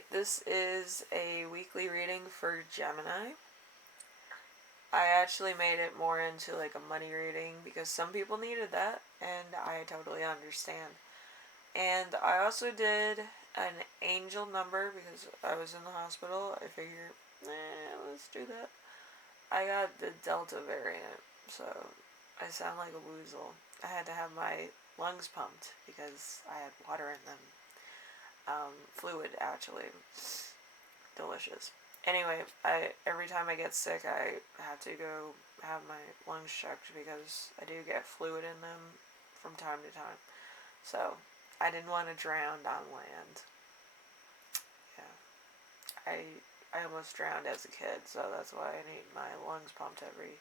Alright, this is a weekly reading for Gemini. I actually made it more into like a money reading because some people needed that, and I totally understand. And I also did an angel number because I was in the hospital. I figured, let's do that. I got the Delta variant, so I sound like a woozle. I had to have my lungs pumped because I had water in them. Fluid, actually. Delicious. Anyway, every time I get sick, I have to go have my lungs checked because I do get fluid in them from time to time. So, I didn't want to drown on land. Yeah. I almost drowned as a kid, so that's why I need my lungs pumped every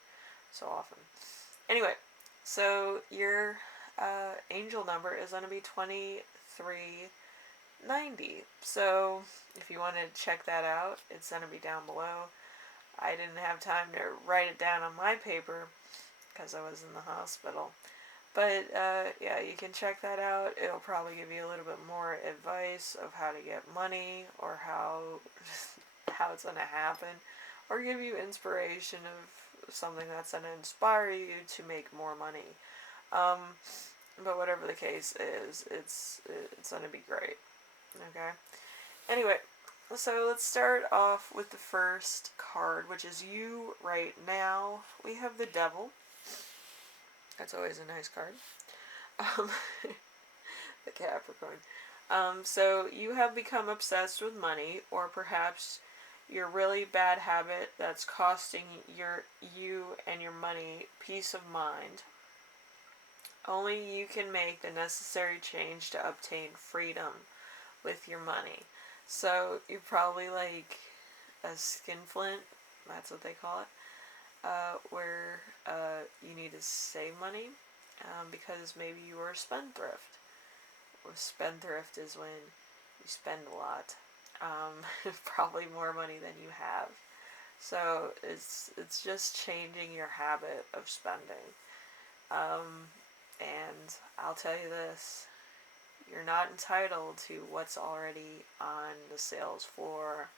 so often. Anyway, so your angel number is going to be 2390. So if you want to check that out, it's going to be down below. I didn't have time to write it down on my paper because I was in the hospital. But yeah, you can check that out. It'll probably give you a little bit more advice of how to get money or how it's going to happen, or give you inspiration of something that's going to inspire you to make more money. But whatever the case is, it's going to be great. Okay? Anyway, so let's start off with the first card, which is you right now. We have the Devil. That's always a nice card. The Capricorn. So you have become obsessed with money, or perhaps your really bad habit that's costing you and your money peace of mind. Only you can make the necessary change to obtain freedom with your money. So you're probably like a skinflint, that's what they call it, where you need to save money because maybe you are a spendthrift. Well, spendthrift is when you spend a lot, probably more money than you have. So it's just changing your habit of spending. And I'll tell you this, you're not entitled to what's already on the sales floor.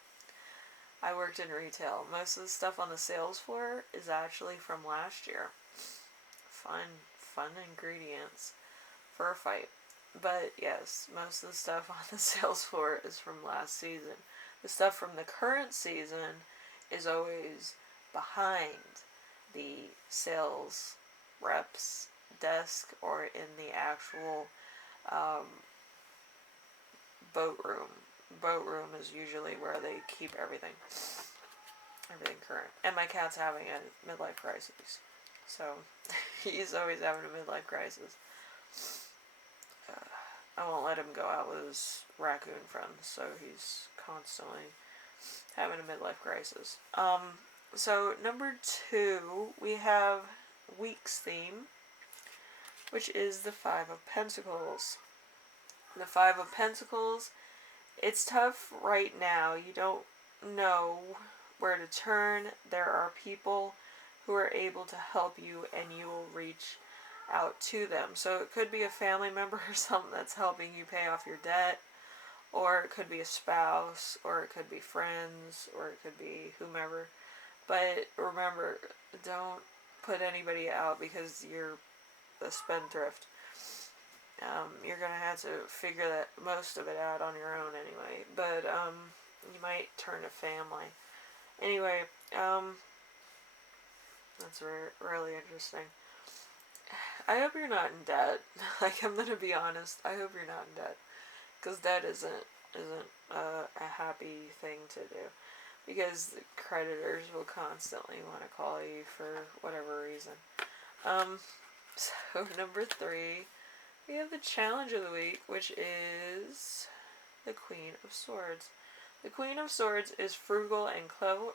I worked in retail. Most of the stuff on the sales floor is actually from last year. Fun ingredients for a fight. But yes, most of the stuff on the sales floor is from last season. The stuff from the current season is always behind the sales rep's desk or in the actual boat room. Boat room is usually where they keep everything current. And my cat's having a midlife crisis. So, he's always having a midlife crisis. I won't let him go out with his raccoon friends, so he's constantly having a midlife crisis. So number 2, we have week's theme, which is the Five of Pentacles. The Five of Pentacles, it's tough right now. You don't know where to turn. There are people who are able to help you, and you will reach out to them. So it could be a family member or something that's helping you pay off your debt, or it could be a spouse, or it could be friends, or it could be whomever. But remember, don't put anybody out because you're a spendthrift. You're gonna have to figure that most of it out on your own anyway. But you might turn to family. Anyway, that's really interesting. I hope you're not in debt. Like, I'm gonna be honest. I hope you're not in debt, because debt isn't a happy thing to do. Because the creditors will constantly want to call you for whatever reason. So number 3, we have the challenge of the week, which is the Queen of Swords. The Queen of Swords is frugal and clever.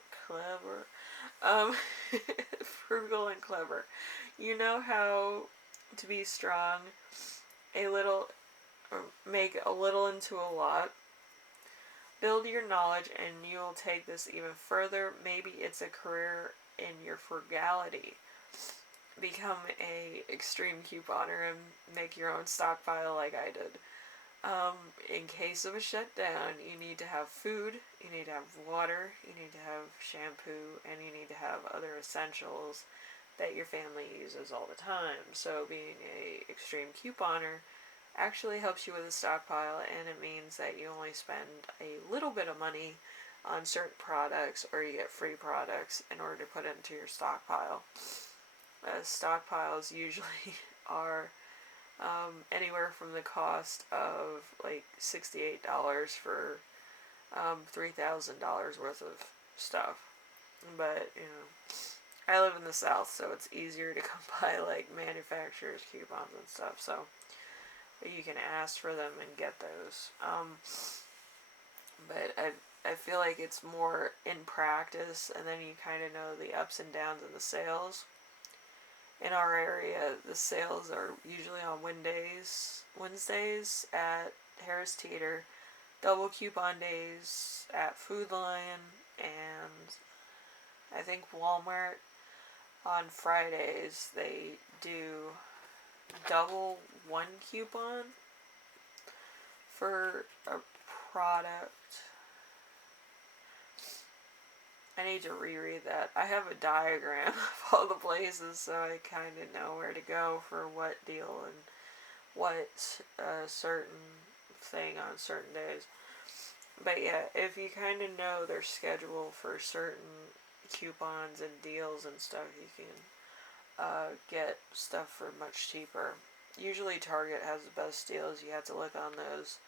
Frugal and clever. You know how to be strong, make a little into a lot. Build your knowledge and you'll take this even further. Maybe it's a career in your frugality. Become a extreme couponer and make your own stockpile like I did. In case of a shutdown, you need to have food, you need to have water, you need to have shampoo, and you need to have other essentials that your family uses all the time. So being a extreme couponer actually helps you with a stockpile, and it means that you only spend a little bit of money on certain products, or you get free products in order to put it into your stockpile. Stockpiles usually are anywhere from the cost of like $68 for $3,000 worth of stuff. But, I live in the South, so it's easier to come by like manufacturers' coupons and stuff, so you can ask for them and get those. But I feel like it's more in practice, and then you kind of know the ups and downs of the sales. In our area, the sales are usually on Wednesdays at Harris Teeter, double coupon days at Food Lion, and I think Walmart on Fridays they do double one coupon for a product. I need to reread that. I have a diagram of all the places, so I kind of know where to go for what deal and what certain thing on certain days. But yeah, if you kind of know their schedule for certain coupons and deals and stuff, you can get stuff for much cheaper. Usually Target has the best deals. You have to look on those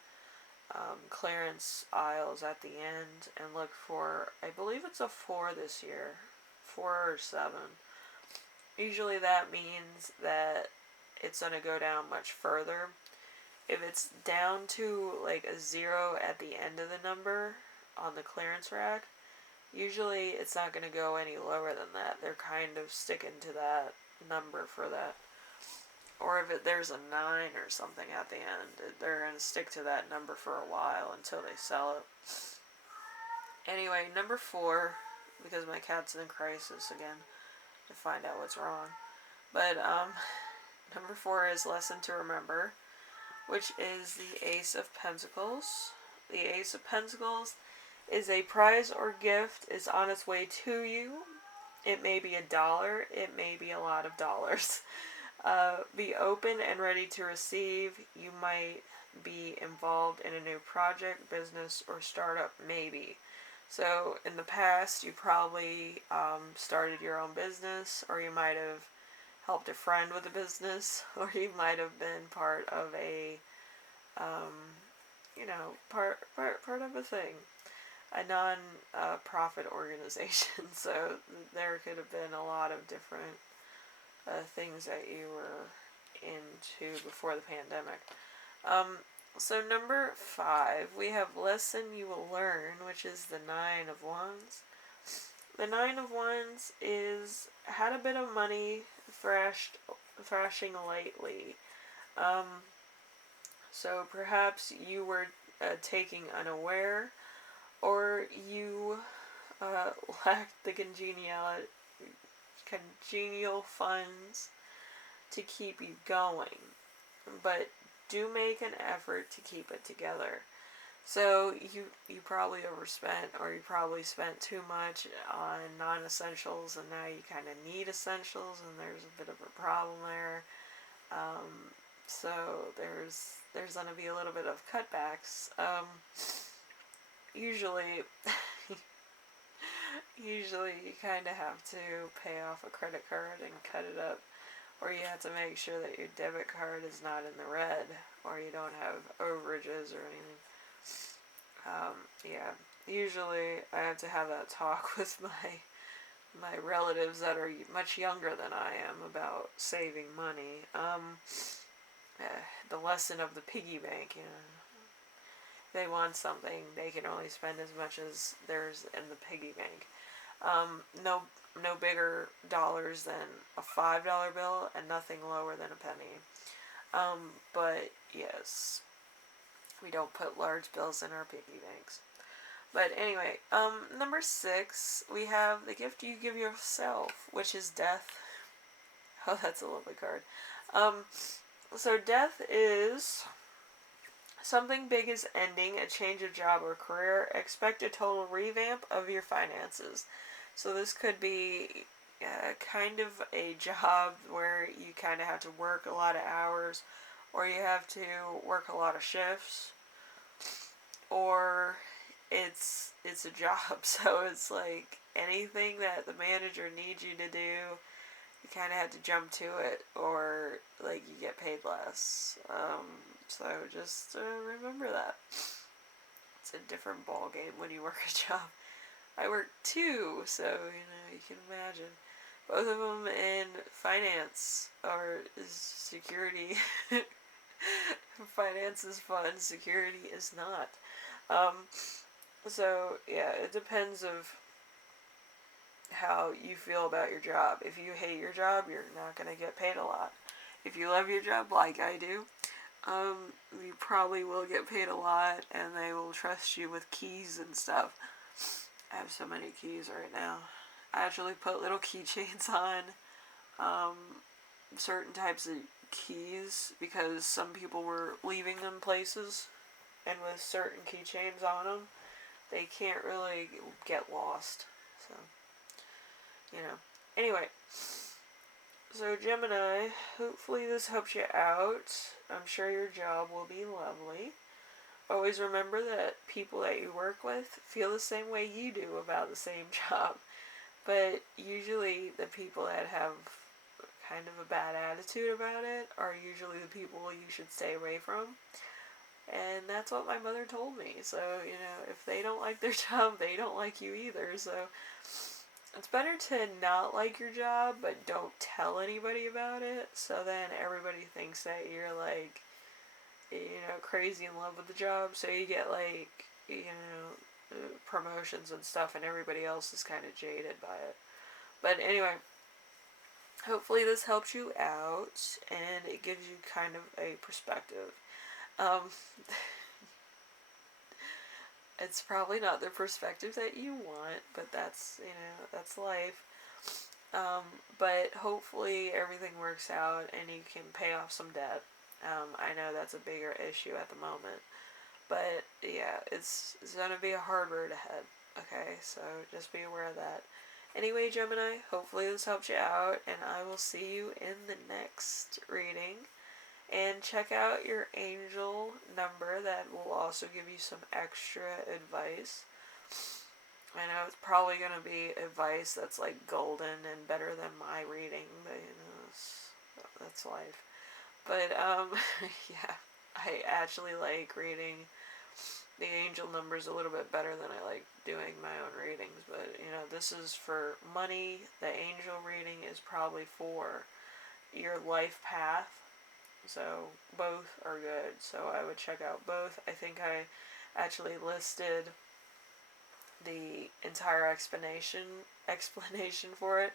clearance aisles at the end and look for, I believe it's a 4 this year, 4 or 7. Usually that means that it's going to go down much further. If it's down to like a 0 at the end of the number on the clearance rack, usually it's not going to go any lower than that. They're kind of sticking to that number for that. Or if there's a 9 or something at the end, they're going to stick to that number for a while until they sell it. Anyway, number 4, because my cat's in crisis again, to find out what's wrong. But number 4 is Lesson to Remember, which is the Ace of Pentacles. The Ace of Pentacles is a prize or gift is on its way to you. It may be $1, it may be a lot of dollars. Be open and ready to receive. You might be involved in a new project, business, or startup, maybe. So in the past, you probably started your own business, or you might have helped a friend with a business, or you might have been part of a, part of a thing, a non-profit organization. So there could have been a lot of different things that you were into before the pandemic. So number 5, we have Lesson You Will Learn, which is the 9 of Wands. The 9 of Wands is had a bit of money thrashing lately. So perhaps you were taking unaware, or you lacked the congenial funds to keep you going, but do make an effort to keep it together. So you probably overspent, or you probably spent too much on non-essentials, and now you kind of need essentials, and there's a bit of a problem there. So there's going to be a little bit of cutbacks. Usually you kind of have to pay off a credit card and cut it up, or you have to make sure that your debit card is not in the red, or you don't have overages or anything. Usually I have to have that talk with my relatives that are much younger than I am about saving money. The lesson of the piggy bank, if they want something, they can only spend as much as there's in the piggy bank. No bigger dollars than a $5 bill, and nothing lower than a penny. But yes, we don't put large bills in our piggy banks. But anyway, number 6, we have the gift you give yourself, which is death. Oh, that's a lovely card. So death is Something big is ending, a change of job or career. Expect a total revamp of your finances. So this could be kind of a job where you kind of have to work a lot of hours, or you have to work a lot of shifts, or it's a job. So it's like anything that the manager needs you to do, you kind of have to jump to it, or like you get paid less. So just remember that it's a different ball game when you work a job. I work two, so you can imagine. Both of them in finance or is security. Finance is fun, security is not. Um, so yeah, it depends of how you feel about your job. If you hate your job, you're not gonna get paid a lot. If you love your job like I do, you probably will get paid a lot, and they will trust you with keys and stuff. I have so many keys right now. I actually put little keychains on certain types of keys because some people were leaving them places, and with certain keychains on them, they can't really get lost. So, Anyway, so Gemini, hopefully this helps you out. I'm sure your job will be lovely. Always remember that people that you work with feel the same way you do about the same job. But usually the people that have kind of a bad attitude about it are usually the people you should stay away from. And that's what my mother told me. So, if they don't like their job, they don't like you either. So, it's better to not like your job, but don't tell anybody about it. So then everybody thinks that you're like, crazy in love with the job. So you get like, promotions and stuff, and everybody else is kind of jaded by it. But anyway, hopefully this helps you out, and it gives you kind of a perspective. It's probably not the perspective that you want, but that's life. But hopefully everything works out and you can pay off some debt. I know that's a bigger issue at the moment, but yeah, it's gonna be a hard road ahead. Okay, so just be aware of that. Anyway, Gemini, hopefully this helps you out, and I will see you in the next reading. And check out your angel number, that will also give you some extra advice. I know it's probably going to be advice that's like golden and better than my reading, but that's life. But yeah, I actually like reading the angel numbers a little bit better than I like doing my own readings. But this is for money. The angel reading is probably for your life path. So both are good. So I would check out both. I think I actually listed the entire explanation for it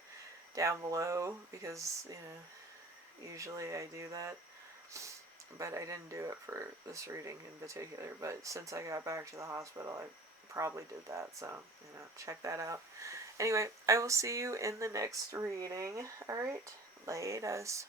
down below, because usually I do that, but I didn't do it for this reading in particular. But since I got back to the hospital, I probably did that. So check that out. Anyway, I will see you in the next reading. Alright, laters.